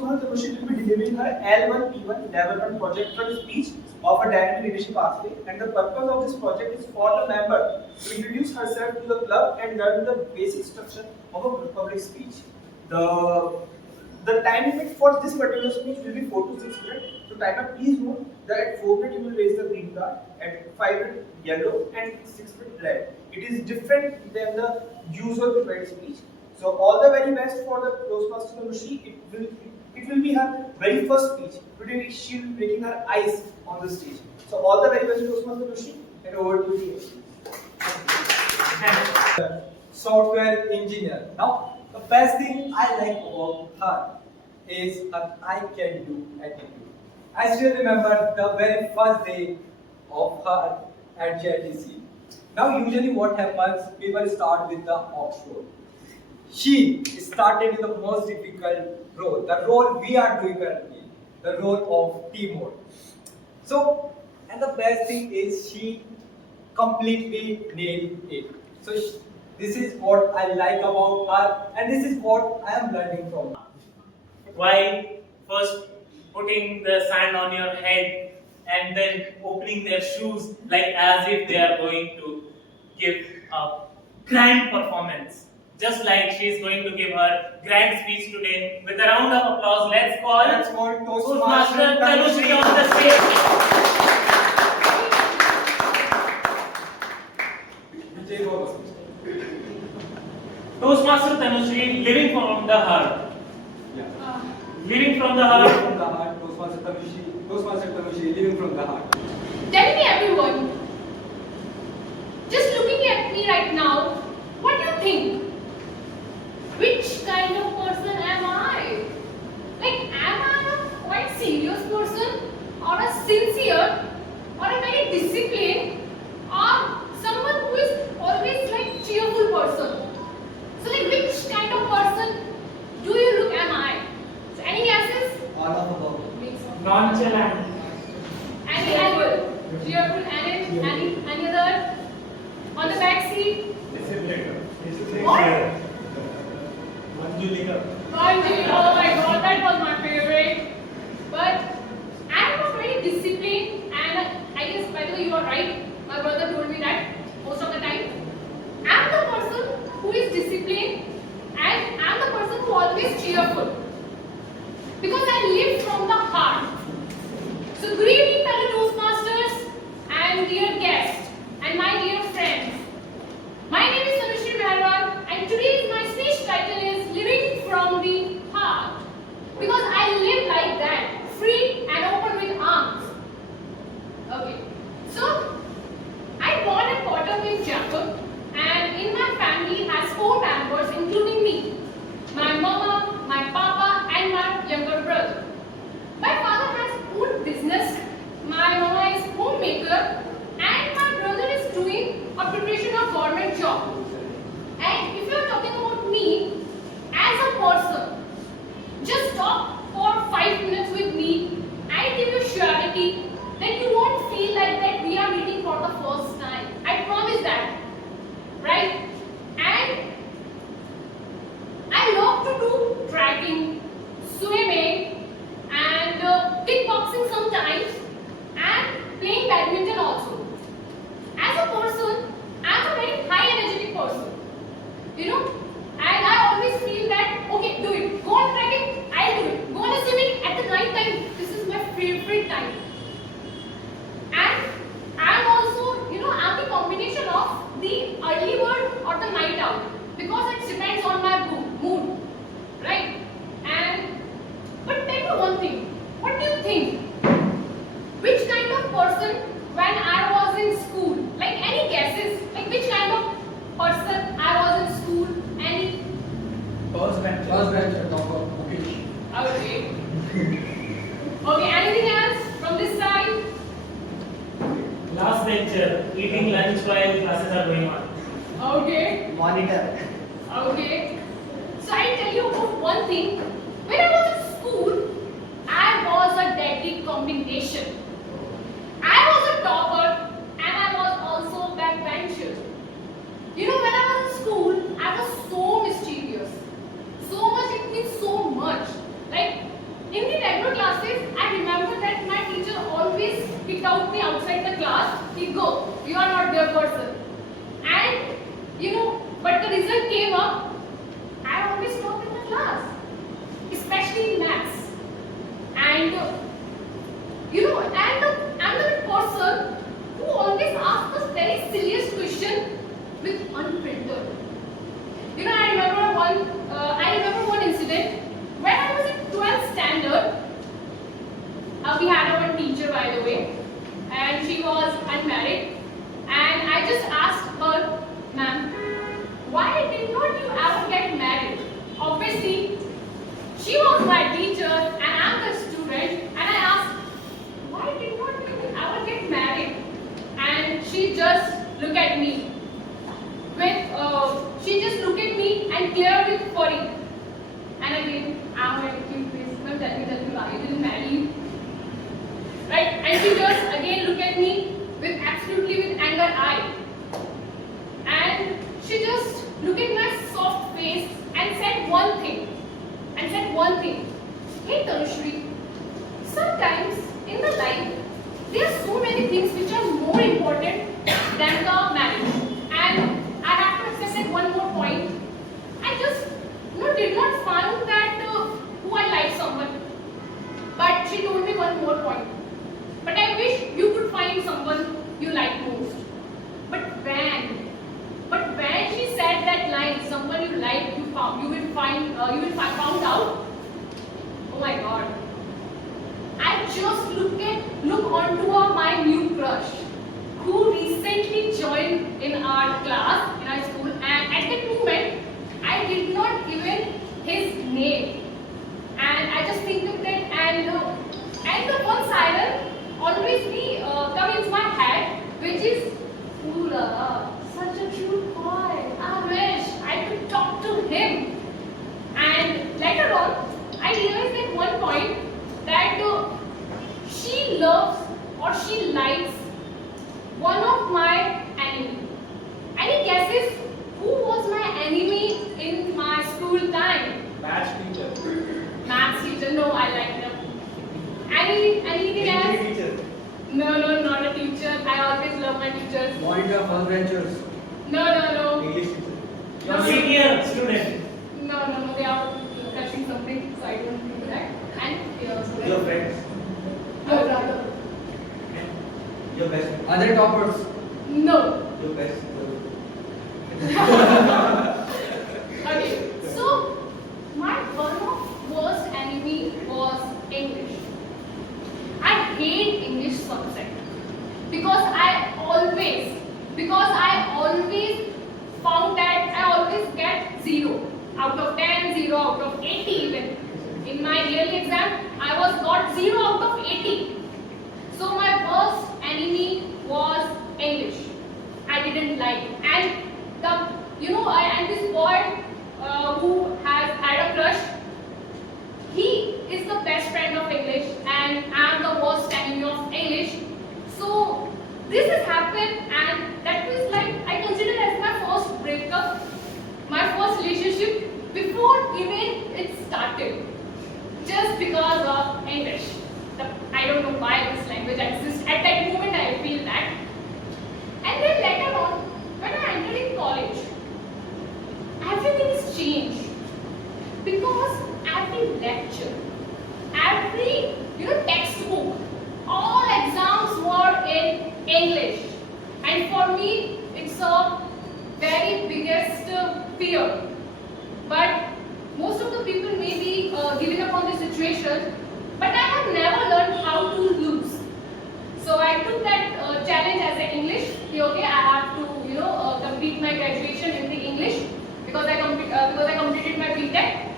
Toastmaster Tanushree will be delivering her L1P1 Level 1 Project 1 speech of a dynamic leadership pathway, and the purpose of this project is for the member to introduce herself to the club and learn the basic structure of a public speech. The time limit for this particular speech will be 4 to 6 minutes. So timer, please note that at 4 minutes you will raise the green card, at 5 minutes yellow, and 6 minutes red. It is different than the usual prepared speech. So all the very best for the Toastmaster Tanushree. It will be her very first speech. Today she will be breaking her ice on the stage. So all the very best Toastmaster Tanushree, and over to you. Software engineer. Now, the best thing I like about her is her I can do attitude. I still remember the very first day of her at JTC. Now, usually what happens, people start with the ops role. She started with the most difficult role, the role we are doing currently, the role of team mode. So, and the best thing is she completely nailed it. So, this is what I like about her, and this is what I am learning from her. Why first putting the sand on your head and then opening their shoes like as if they are going to give a grand performance. Just like she is going to give her grand speech today. With a round of applause, let's call Toastmaster Tanushree on the stage. Toastmaster Tanushree, living from the heart. Yeah. Living from the heart. Living from the heart, Toastmaster Tanushree, living from the heart. Tell me everyone, just looking at me right now, what do you think? Which kind of person am I? Like, am I a quite serious person, or a sincere, or a very disciplined, or someone who is always like cheerful person? So like, which kind of person do you look am I? So any guesses? All of the above. Nonchalant. Any cheerful? Cheerful, any other? On the back seat? What? Manjuli, oh my god, that was my favorite. But I am not very disciplined, and I guess by the way you are right. My brother told me that most of the time. I am the person who is disciplined, and I am the person who always cheerful. Because I live from the heart. So good evening, fellow Toastmasters and dear guests and my dear friends. My name is Tanushree, and today's my speech title is Living from the Heart. Because I live like that, free and open with arms. Okay, so I born and brought up in Jaipur, and in my family has 4 members, including me, my mama, my papa, and my younger brother. My father has own business, my mama is homemaker, and my brother is doing a preparation of government job. And if you are talking about me as a person, just talk for 5 minutes with me. I give you surety that you won't feel like that we are meeting for the first time. I promise that, right? And I love to do trekking, swimming, and kickboxing sometimes, and playing badminton also. As a person, I am a very high energetic person. You know, and I always feel that, okay, do it. Go on trekking, I'll do it. Go on swimming at the night time. This is my favorite time. And I'm also, you know, I'm the combination of the early bird or the night owl, because it depends on my mood, right? And but tell me one thing. What do you think? Which kind of person when I was in school? Like, any guesses? Like, which kind of person I was in school? Any? First bench. Okay. Okay, anything else from this side? Last bencher, eating lunch while classes are going on. Okay. Monitor. Okay. So I'll tell you about one thing. When I was in school, I was a deadly combination. I was a topper and I was also a backbencher. You know, when I was in school, I was so mischievous. So much, it means so much. Like, go. You are not their person. And but the result came up. I always top in the class, especially in maths. And I'm the person who always asks the very silliest question with unfiltered. I remember one incident when I was in 12th standard. We had our teacher, by the way, and she was unmarried. And I just asked her, ma'am, why did not you ever get married? Obviously, she was my teacher and I'm the student. And I asked, why did not you ever get married? And she just looked at me and cleared with worry. And again, I'm going to keep this. Ma'am, tell me why you didn't marry? Right? And she just again looked at me with anger eye. And she just looked at my soft face and said one thing. Hey Tanushree, sometimes in the life there are so many things which are more important than the marriage. And I have to accept that one more point. I just did not find that who I like someone. But she told me one more point. But I wish you could find someone you like most. But when she said that line, someone you like, you will find found out. Oh my God! I just look onto my new crush, who recently joined in our class in our school, and at that moment I did not even his name, and I just think of that, and the one siren always come into my head, which is, ooh la la, such a cute boy. I wish I could talk to him. And later on, I realized at one point that she loves or she likes one of my enemy. Any guesses who was my enemy in my school time? Maths teacher. Maths teacher. No, I like them. Anything else? Teacher. No, not a teacher. I always love my teachers. Monitor first benchers. No. English teacher. Your senior student. No. They are crushing something, so I don't do that. And Your friends. your brother. Your best friend. Other toppers. No. Your best. Okay. So my one of worst enemy was English. I hate English subject because I always found that I always get 0 out of 10, 0 out of 80 even. In my yearly exam, I got 0 out of 80. So my worst enemy was English. I didn't like, and and this boy who has had a crush, he is the best friend of English, and I am the worst enemy of English. So this has happened, and that was like I consider as my first breakup, my first relationship before even it started, just because of English. I don't know why this language exists. At that moment, I feel that. And then later on, when I entered in college, everything is changed because every lecture, every textbook, all exams were in English, and for me, it's a very biggest fear. But most of the people may be giving up on this situation, but I have never learned how to lose. So I took that challenge as an English. Okay, I have to complete my graduation in the English because I completed my BTech,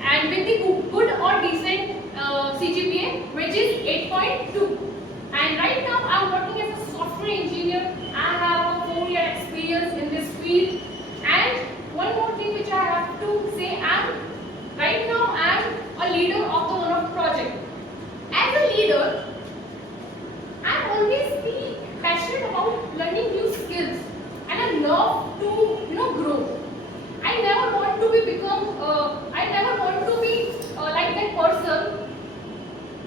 and with the good or decent CGPA, which is 8.2. And right now I'm working as a software engineer. I have a 4-year experience in this field. And one more thing which I have to say, right now I'm a leader of the one of project. As a leader, I always be passionate about learning new skills, and I love to grow. I never want to be like that person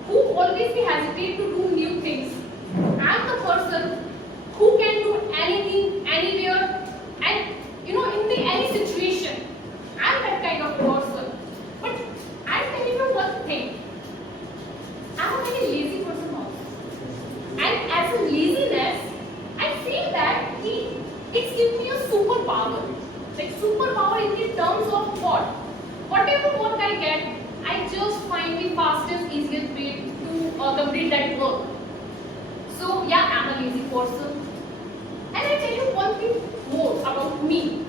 who always be hesitate to do new things. I am the person power in the terms of what? Whatever work I get, I just find the fastest, easiest way to complete that work. So yeah, I'm a lazy person. And I tell you one thing more about me.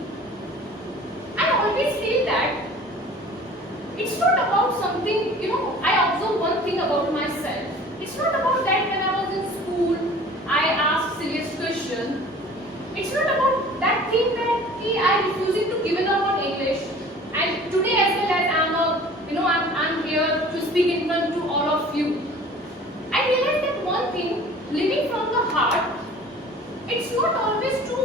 I always feel that it's not about something, I observe one thing about myself. It's not about that when I was in school, I asked silliest question. It's not about that thing that I refusing to give it up on English. And today as well as I'm here to speak in front to all of you. I realized that one thing, living from the heart, it's not always to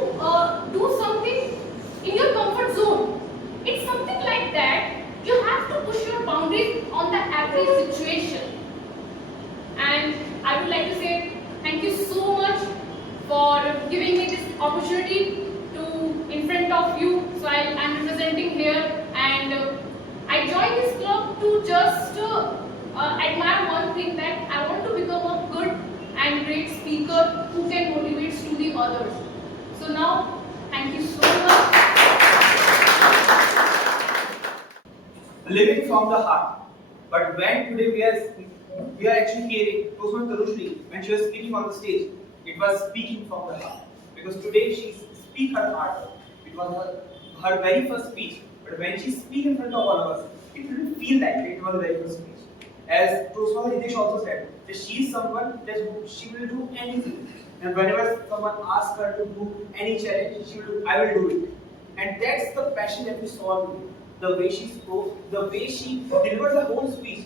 do something in your comfort zone. It's something like that. You have to push your boundaries on the every situation. And I would like to say thank you so much for giving me this opportunity to in front of you. So I'm representing here, and I joined this club to just admire one thing, that I want to become a good and great speaker who can motivate to the others. So now, thank you so much. Living from the heart. But when today we are actually hearing Tanushree when she was speaking on the stage, it was speaking from the heart. Because today she speak her heart. It was her very first speech. But when she speak in front of all of us, it didn't feel like it was her very first speech. As Tosma Hitesh also said, that she is someone that she will do anything. And whenever someone asks her to do any challenge, I will do it. And that's the passion that we saw today. The way she spoke, the way she delivered the whole speech.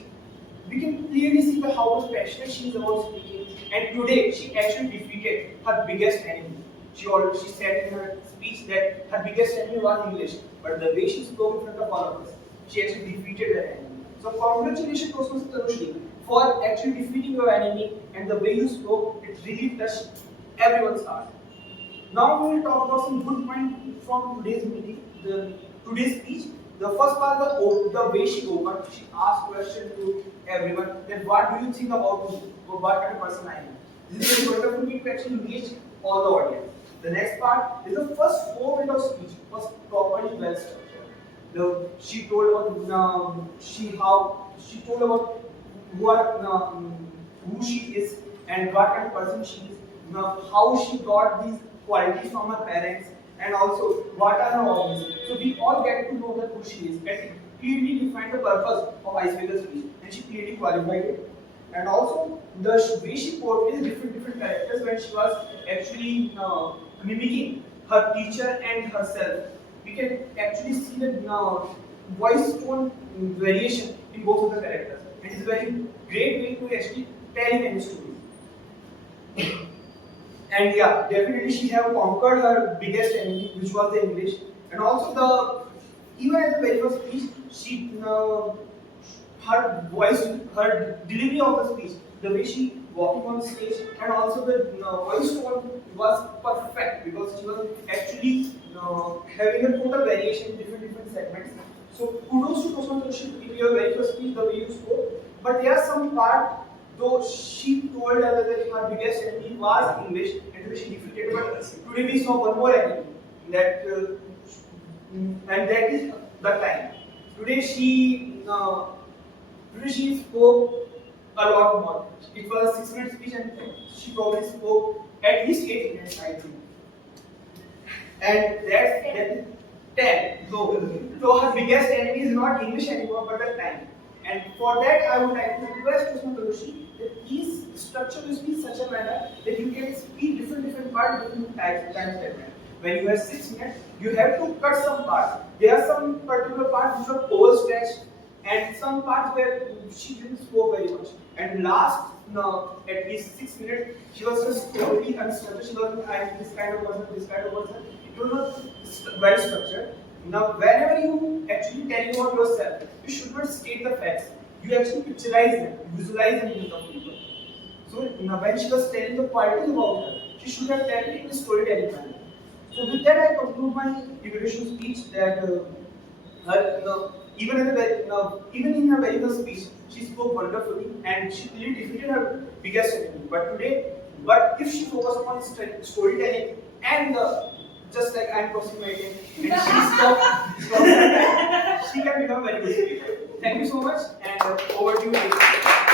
We can clearly see how much passionate she is about speaking. And today, she actually defeated her biggest enemy. She said in her speech that her biggest enemy was English. But the way she spoke in front of all of us, she actually defeated her enemy. So congratulations also to Tanushree for actually defeating your enemy, and the way you spoke, it really touched everyone's heart. Now we will talk about some good points from today's meeting, today's speech. The first part, the way she opened, she asked questions to everyone. Then what do you think about me? Or what kind of person I am? This is very wonderful way to actually engage all the audience. The next part is the first 4 minutes of speech was properly well structured. She told about she told about who she is and what kind of person she is. How she got these qualities from her parents, and also what are her hobbies. So we all get to know that who she is, and it clearly defined the purpose of icebreaker speech, and she clearly qualified it. And also the way she portrays different characters when she was actually mimicking her teacher and herself. We can actually see the voice tone variation in both of the characters. It is a very great way to actually tell many stories. And yeah, definitely she have conquered her biggest enemy, which was the English. And also even at the very first speech, her voice, her delivery of the speech, the way she walking on stage, and also the voice tone was perfect because she was actually having a total variation in different segments. So kudos to Tosma Tanushree in your very first speech, the way you spoke. But there are some part, though she told us that her biggest enemy was English, and today she defeated. But today we saw one more enemy, that and that is the time. Today she spoke a lot more. It was a 6 minute speech, and she probably spoke at least 8 minutes, I think. And that is 10. So her biggest enemy is not English anymore, but the time. And for that, I would like to request Tosma Tanushree that please structure this speech in such a manner that you can speak different parts, different time segments. When you have 6 minutes, you have to cut some parts. There are some particular parts which are overstretched, and some parts where she didn't spoke very much. And last, at least 6 minutes, she was just totally unstructured. She was this kind of person, this kind of person. It was not well structured. Now, whenever you actually tell about yourself, you should not state the facts. You actually picturize them, visualize them in front of people. So, now when she was telling the qualities about her, she should have told it in a storytelling manner. So, with that, I conclude my introduction speech. That even in her very first speech, she spoke wonderfully and she clearly defeated her biggest enemy. But if she focused on storytelling and just like I'm approximating, and she stops that, she can become very disciplined. Thank you so much, and over to you.